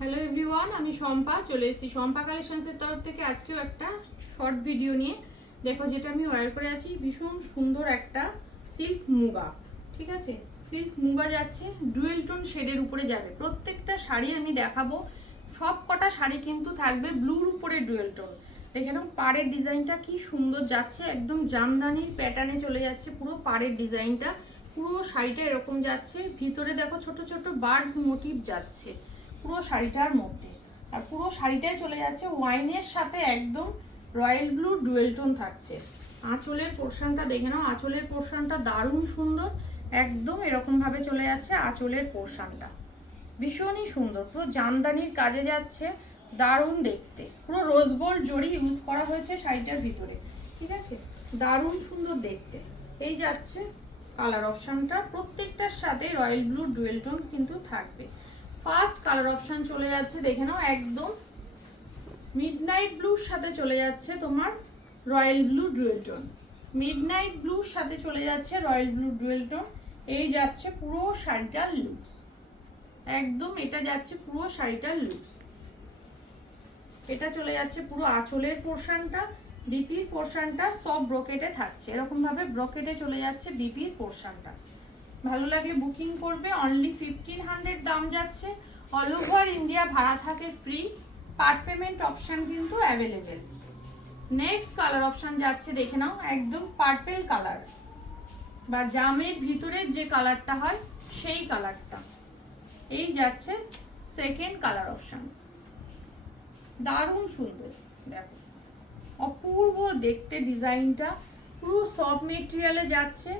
Hello everyone, আমি শম্পা চলে এসেছি শম্পা কালেকশনসের তরফ থেকে। আজকেও একটা শর্ট ভিডিও নিয়ে দেখো, যেটা আমি ওয়্যার করে আছি ভীষণ সুন্দর একটা সিল্ক মুগা। ঠিক আছে, সিল্ক মুগা যাচ্ছে, ডুয়েল টোন শেডের উপরে যাবে। প্রত্যেকটা শাড়ি আমি দেখাবো, সব কটা শাড়ি কিন্তু থাকবে ব্লুর উপরে ডুয়েল টোন। দেখে নাও পাড়ের ডিজাইনটা কি সুন্দর যাচ্ছে, একদম জামদানির প্যাটার্নে চলে যাচ্ছে পুরো পাড়ের ডিজাইনটা। পুরো শাড়িটা এরকম যাচ্ছে, ভিতরে দেখো ছোট ছোট বার্ডস মোটিভ যাচ্ছে পুরো শাড়িটার মধ্যে। আর পুরো শাড়িটাই চলে যাচ্ছে ওয়াইনের সাথে একদম রয়্যাল ব্লু ডুয়েল টোন থাকছে। আঁচলের পোর্শনটা দেখে নাও, আঁচলের পোর্শনটা দারুণ সুন্দর, একদম এরকম ভাবে চলে যাচ্ছে আঁচলের পোর্শনটা, ভীষণই সুন্দর, পুরো জামদানির কাজে যাচ্ছে, দারুণ দেখতে। পুরো রোজ গোল্ড জড়ি ইউজ করা হয়েছে শাড়িটার ভিতরে। ঠিক আছে, দারুণ সুন্দর দেখতে। এই যাচ্ছে কালার অপশনটা, প্রত্যেকটার সাথে রয়্যাল ব্লু ডুয়েল টোন কিন্তু থাকবে। ফার্স্ট কালার অপশন চলে যাচ্ছে, দেখে নাও একদম মিডনাইট ব্লুর সাথে চলে যাচ্ছে তোমার royal blue dual tone. Midnight ব্লুর সাথে চলে যাচ্ছে রয়্যাল ব্লু ডুয়েল টোন। এই যাচ্ছে পুরো শাড়িটার লুকস, একদম এটা যাচ্ছে পুরো শাড়িটার লুকস। এটা চলে যাচ্ছে পুরো আঁচলের পোর্শনটা, বিপির পোর্শনটা সব ব্রোকেটে থাকছে, এরকম ভাবে ব্রোকেটে চলে যাচ্ছে বিপির পোর্শনটা। ভালো লাগলে বুকিং করবে, অনলি 1500 দাম যাচ্ছে। অল ওভার ইন্ডিয়া ভাড়া থাকে ফ্রি, পার্ট পেমেন্ট অপশন কিন্তু অ্যাভেলেবেল। নেক্সট কালার অপশন যাচ্ছে, দেখে নাও একদম পার্পেল কালার বা জামের ভিতরে যে কালারটা হয় সেই কালারটা। এই যাচ্ছে সেকেন্ড কালার অপশন, দারুণ সুন্দর, দেখো অপূর্ব দেখতে ডিজাইনটা। পুরো সফট মেটেরিয়ালে যাচ্ছে,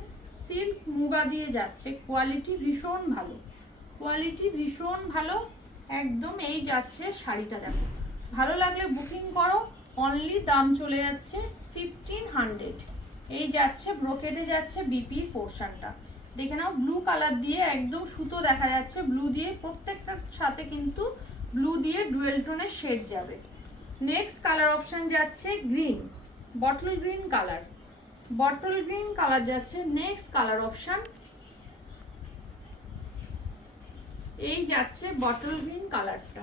সিল্ক মুগা দিয়ে যাচ্ছে, কোয়ালিটি ভীষণ ভালো, কোয়ালিটি ভীষণ ভালো একদম। এই যাচ্ছে শাড়িটা, দেখো ভালো লাগলে বুকিং করো, অনলি দাম চলে যাচ্ছে 1500। এই যাচ্ছে ব্রোকেটে যাচ্ছে বিপির পোর্শনটা, দেখে নাও ব্লু কালার দিয়ে একদম সুতো দেখা যাচ্ছে, ব্লু দিয়ে প্রত্যেকটার সাথে কিন্তু ব্লু দিয়ে ডুয়েল টোনের শেড যাবে। নেক্সট কালার অপশন যাচ্ছে green, bottle green colour, bottle green colour যাচ্ছে নেক্সট কালার অপশন। এই যাচ্ছে বটল গ্রিন কালারটা,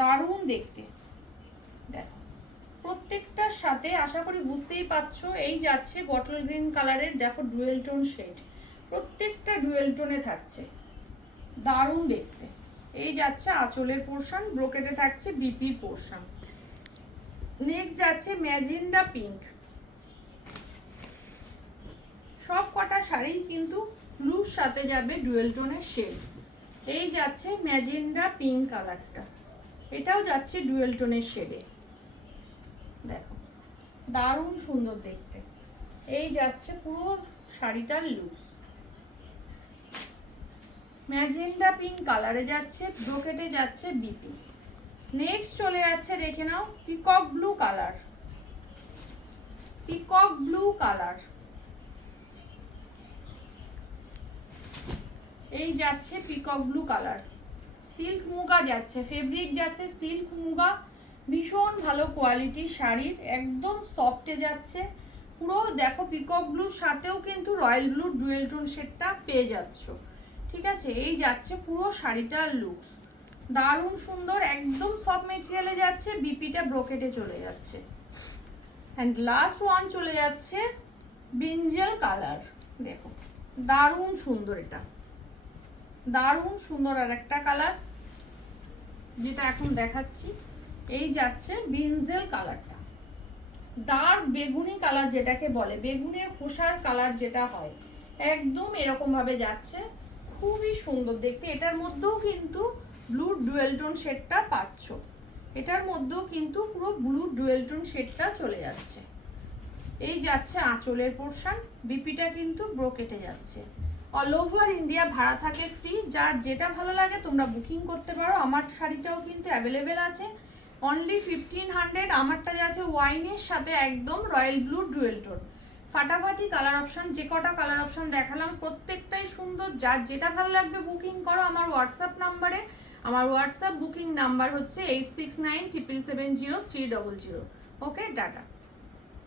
দারুণ দেখতে। দেখো প্রত্যেকটার সাথে আশা করি বুঝতেই পারছো, এই যাচ্ছে বটল গ্রিন কালারের, দেখো ডুয়েল টোন শেড, প্রত্যেকটা ডুয়েল টোনে থাকছে, দারুণ দেখতে। এই যাচ্ছে আঁচলের পোর্শন, ব্রোকেটে থাকছে বিপি পোর্শন। নেক্সট যাচ্ছে ম্যাজেন্ডা পিঙ্ক, সব কটা শাড়ি কিন্তু ব্লুর সাথে যাবে ডুয়েল টোনের শেড। এই যাচ্ছে ম্যাজেন্ডা পিঙ্ক কালারটা, এটাও যাচ্ছে ডুয়েল টোনের শেডে, দেখো দারুণ সুন্দর দেখতে। এই যাচ্ছে পুরো শাড়িটার লুকস, ম্যাজেন্ডা পিঙ্ক কালারে যাচ্ছে, ব্রোকেটে যাচ্ছে বিপি। নেক্সট চলে যাচ্ছে, দেখে নাও peacock blue colour, peacock blue colour. এই যাচ্ছে peacock blue colour, silk muga যাচ্ছে, ফেব্রিক যাচ্ছে সিল্ক মুগা, ভীষণ ভালো কোয়ালিটি শাড়ির, একদম সফটে যাচ্ছে পুরো। দেখো পিকক ব্লুর সাথেও কিন্তু রয়্যাল ব্লু ডুয়েল টোন শেডটা পেয়ে যাচ্ছ। ঠিক আছে, এই যাচ্ছে পুরো শাড়িটার লুকস, দারুণ সুন্দর, একদম সফট মেটেরিয়ালে যাচ্ছে, বিপিটা ব্রোকেটে চলে যাচ্ছে। অ্যান্ড লাস্ট ওয়ান চলে যাচ্ছে ব্রিঞ্জাল কালার, দেখো দারুণ সুন্দর, এটা দারুণ সুন্দর আর একটা কালার যেটা এখন দেখাচ্ছি। এই যাচ্ছে ব্রিঞ্জাল কালারটা, ডার্ক বেগুনি কালার যেটাকে বলে, বেগুনের খোসার কালার যেটা হয়, একদম এরকম ভাবে যাচ্ছে, খুবই সুন্দর দেখতে। এটার মধ্যেও কিন্তু ব্লু ডুয়েল টোন শেডটা পাচ্ছ, এটার মধ্যেও কিন্তু পুরো ব্লু ডুয়েল টোন শেডটা চলে যাচ্ছে। এই যাচ্ছে আঁচলের পোর্শন, বিপিটা কিন্তু ব্রোকেটে যাচ্ছে। অল ওভার ইন্ডিয়া ভাড়া থাকে ফ্রি, যার যেটা ভালো লাগে তোমরা বুকিং করতে পারো। আমার শাড়িটাও কিন্তু অ্যাভেলেবেল আছে, অনলি 1500। আমারটা যাচ্ছে ওয়াইনের সাথে একদম রয়্যাল ব্লু ডুয়েল টোন, ফাটাফাটি কালার অপশন। যে কটা কালার অপশন দেখালাম প্রত্যেকটাই সুন্দর, যার যেটা ভালো লাগবে বুকিং করো আমার হোয়াটসঅ্যাপ নাম্বারে। আমার হোয়াটসঅ্যাপ বুকিং নাম্বার হচ্ছে 8697770300। ওকে, টাটা।